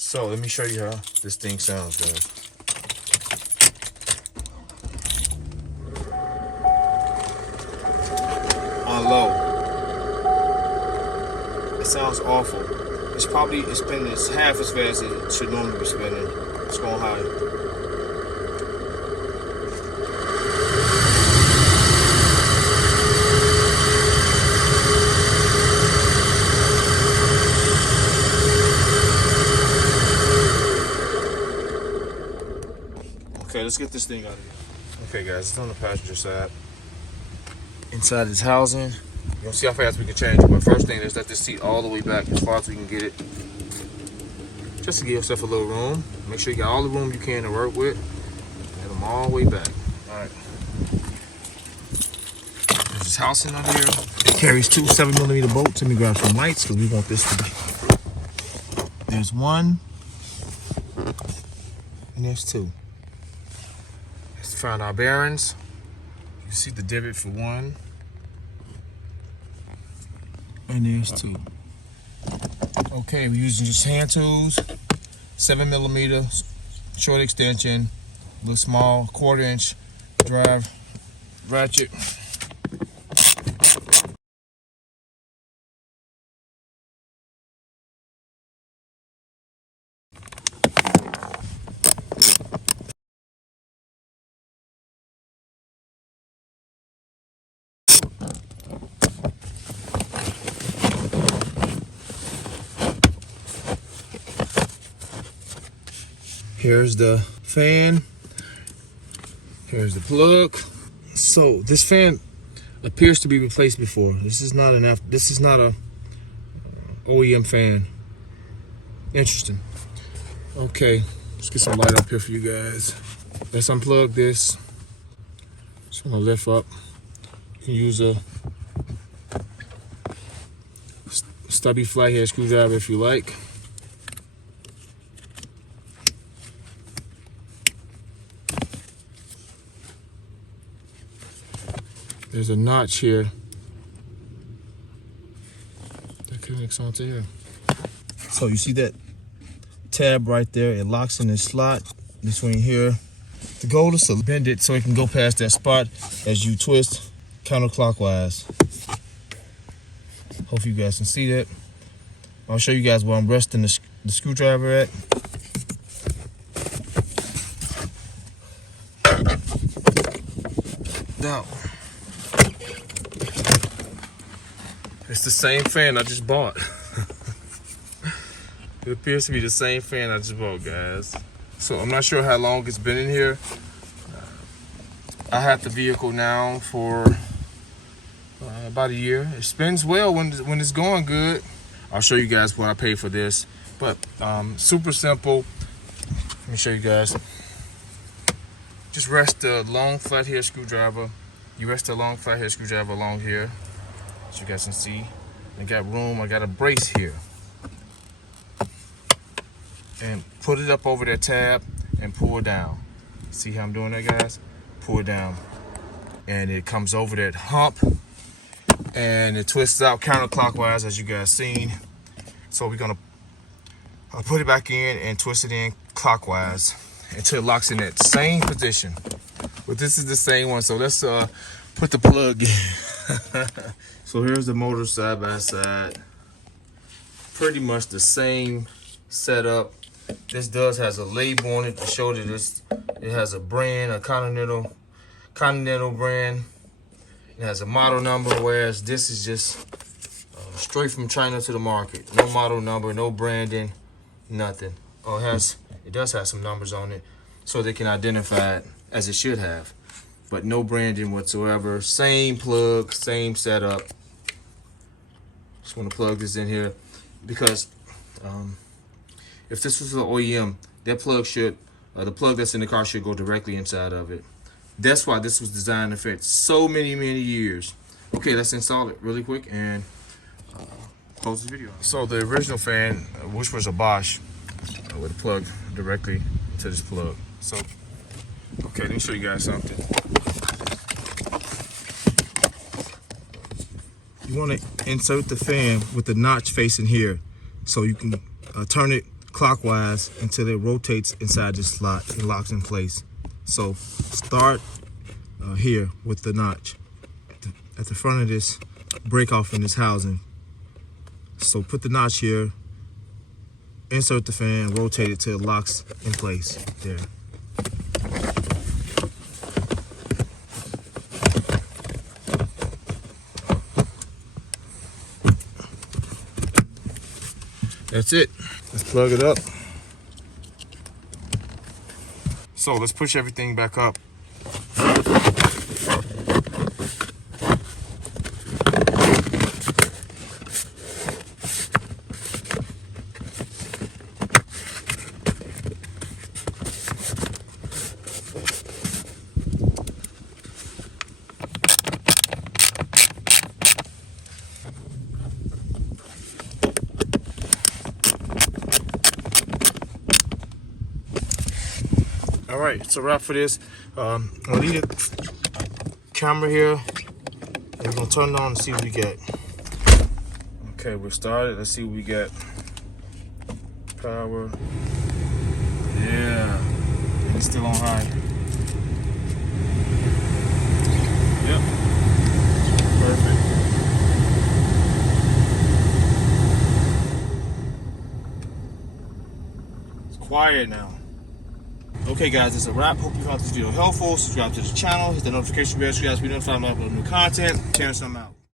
So let me show you how this thing sounds, guys. On low, it sounds awful. It's spinning half as fast as it should normally be spinning. It's going high. Okay, let's get this thing out of here. Okay guys, it's on the passenger side. Inside this housing, you're gonna see how fast we can change it. But first thing is let this seat all the way back as far as we can get it. Just to give yourself a little room. Make sure you got all the room you can to work with. Get them all the way back. Alright. There's this housing under here. It carries two 7mm bolts. Let me grab some lights because we want this to be. There's one. And there's two. Let's find our bearings. You see the divot for one. And there's two. Okay, we're using just hand tools, 7mm short extension, a little small 1/4 inch drive ratchet. Here's the fan. Here's the plug. So this fan appears to be replaced before. This is not a OEM fan. Interesting. Okay, let's get some light up here for you guys. Let's unplug this. Just want to lift up. You can use a stubby flathead screwdriver if you like. There's a notch here that connects onto here. So you see that tab right there? It locks in this slot between here. The goal is to bend it so it can go past that spot as you twist counterclockwise. Hope you guys can see that. I'll show you guys where I'm resting the screwdriver at. Now, it's the same fan I just bought. It appears to be the same fan I just bought, guys. So I'm not sure how long it's been in here. I had the vehicle now for about a year. It spins well when it's going good. I'll show you guys what I paid for this. But super simple. Let me show you guys. Just rest the long flathead screwdriver. You rest the long flathead screwdriver along here, as you guys can see. I got room. I got a brace here. And put it up over that tab and pull it down. See how I'm doing that, guys? Pull it down. And it comes over that hump and it twists out counterclockwise, as you guys seen. So we're gonna put it back in and twist it in clockwise until it locks in that same position. But this is the same one, so let's put the plug in. So here's the motor side by side. Pretty much the same setup. This has a label on it to show that it has a brand, a Continental brand. It has a model number, whereas this is just straight from China to the market. No model number, no branding, nothing. Oh, it does have some numbers on it, so they can identify it as it should have, but no branding whatsoever. Same plug, same setup. Just want to plug this in here because if this was an OEM, that plug the plug that's in the car should go directly inside of it. That's why this was designed to fit so many years. Okay, let's install it really quick and close this video. So the original fan, which was a Bosch, with a plug directly to this plug. So, okay, let me show you guys something. You want to insert the fan with the notch facing here, so you can turn it clockwise until it rotates inside this slot and locks in place. So start here with the notch at the front of this break off in this housing. So put the notch here, insert the fan, rotate it till it locks in place there. That's it. Let's plug it up. So let's push everything back up. All right, it's a wrap for this. I'll leave the camera here, and we're gonna turn it on and see what we get. Okay, we're started. Let's see what we get. Power. Yeah, and it's still on high. Yep, perfect. It's quiet now. Okay guys, it's a wrap. Hope you found this video helpful. Subscribe to the channel, hit the notification bell so you guys be notified when I upload new content. Check us out.